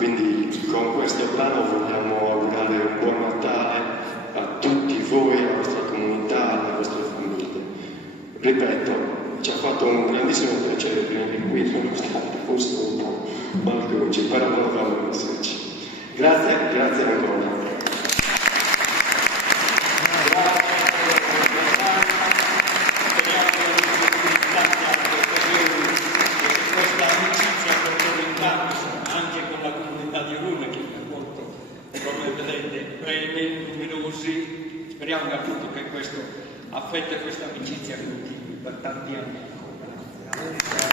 Quindi con questo plano vogliamo augurare un buon Natale a tutti voi, alla vostra comunità, alle vostre famiglie. Ripeto, ci ha fatto un grandissimo piacere venire qui, nonostante fosse un po' malconci, però volevamo esserci. Grazie ancora. Speriamo appunto che questo affetto e questa amicizia continui per tanti anni ancora.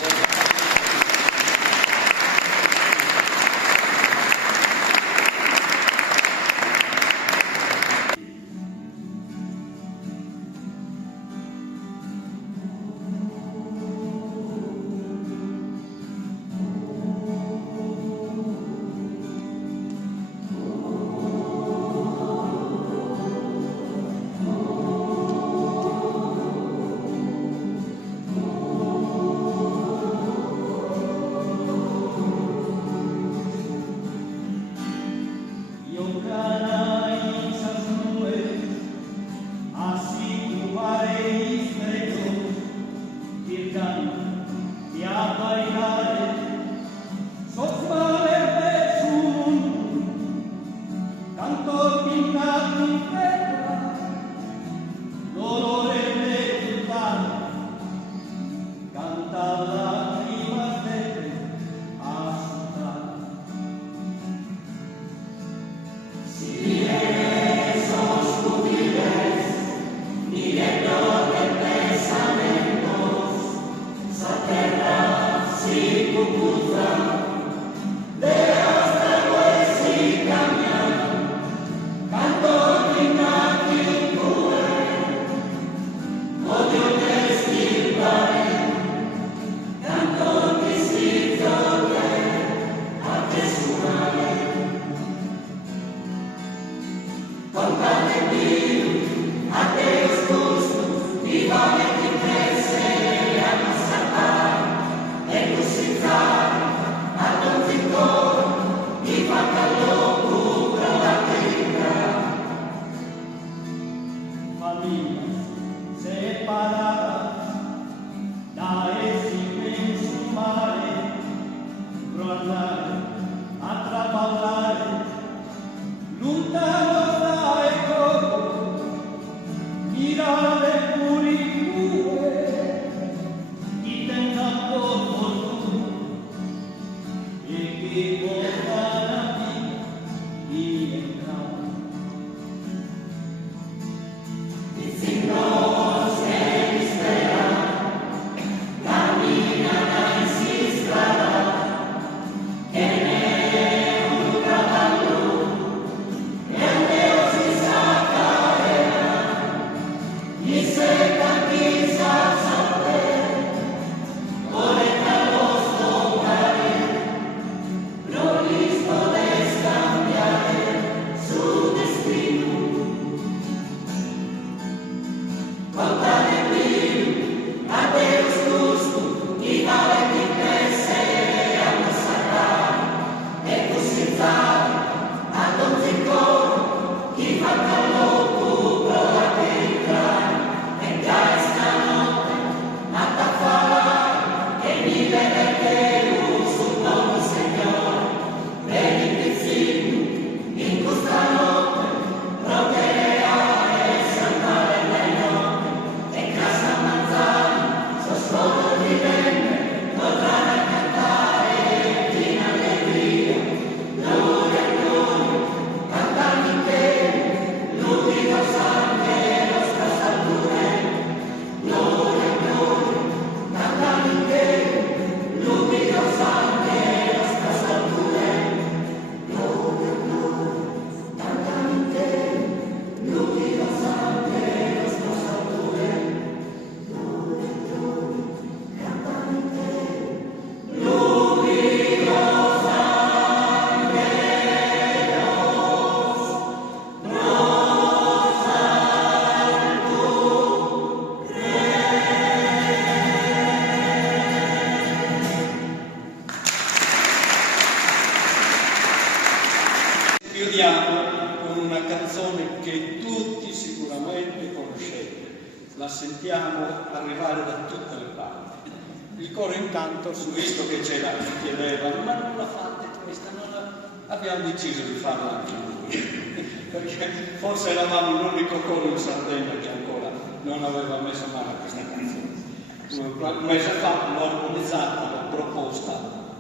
Chiudiamo con una canzone che tutti sicuramente conoscete, la sentiamo arrivare da tutte le parti. Il coro intanto, visto che ce la chiedevano, ma non la fate questa, abbiamo deciso di farla anche noi, perché forse eravamo l'unico coro in Sardegna che ancora non aveva messo mano a questa canzone. Un mese fa l'ho armonizzata, l'ho proposta,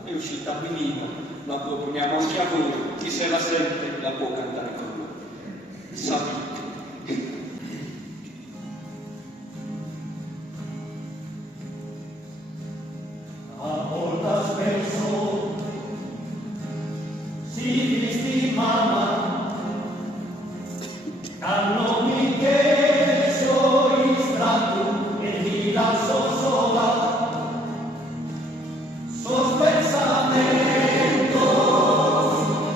è uscita benino, la proponiamo anche a voi, chi se la sente la può cantare con noi. Sapete. A voltas penso, si visti mamma, hanno mi chiesto istratto e mi lascio sola, sospensamento,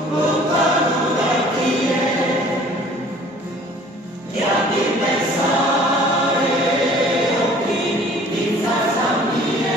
lontano da te, e a di pensare, occhi di zazza mie,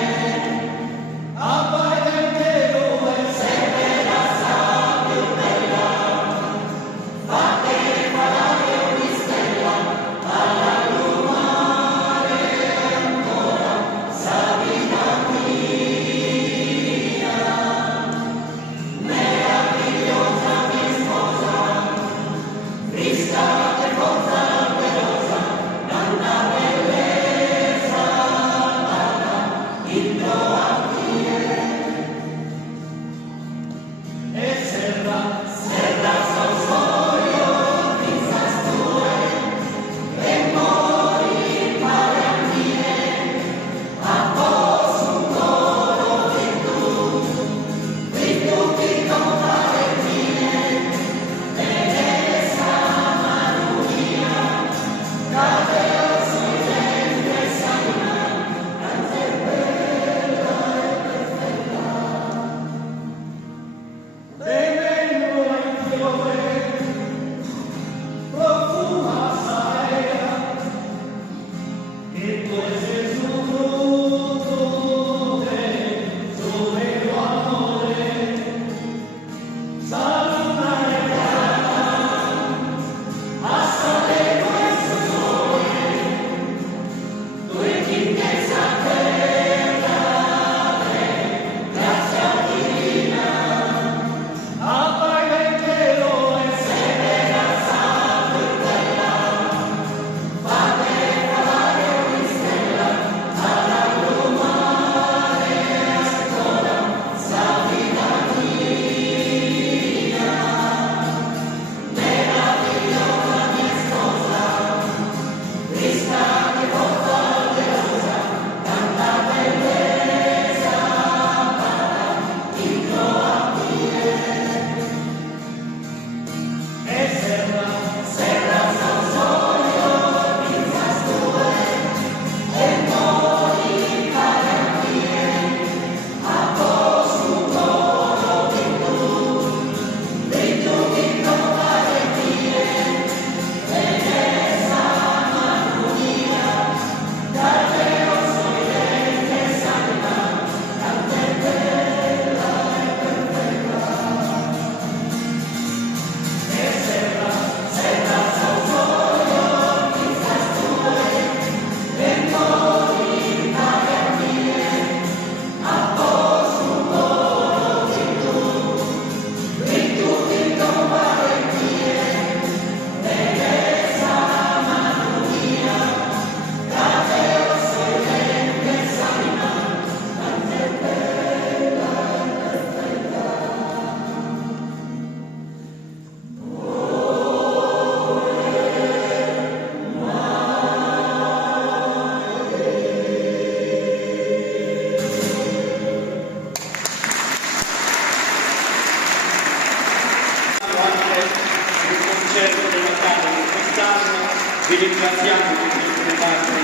vi ringraziamo di essere stati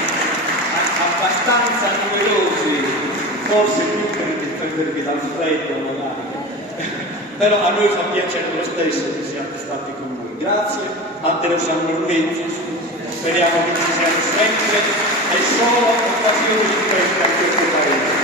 abbastanza numerosi, forse più per difendervi dal freddo magari, però a noi fa piacere lo stesso che siate stati con noi. Grazie a te, San Maurizio, speriamo che ci siamo sempre e solo occasioni di questa a questo paese.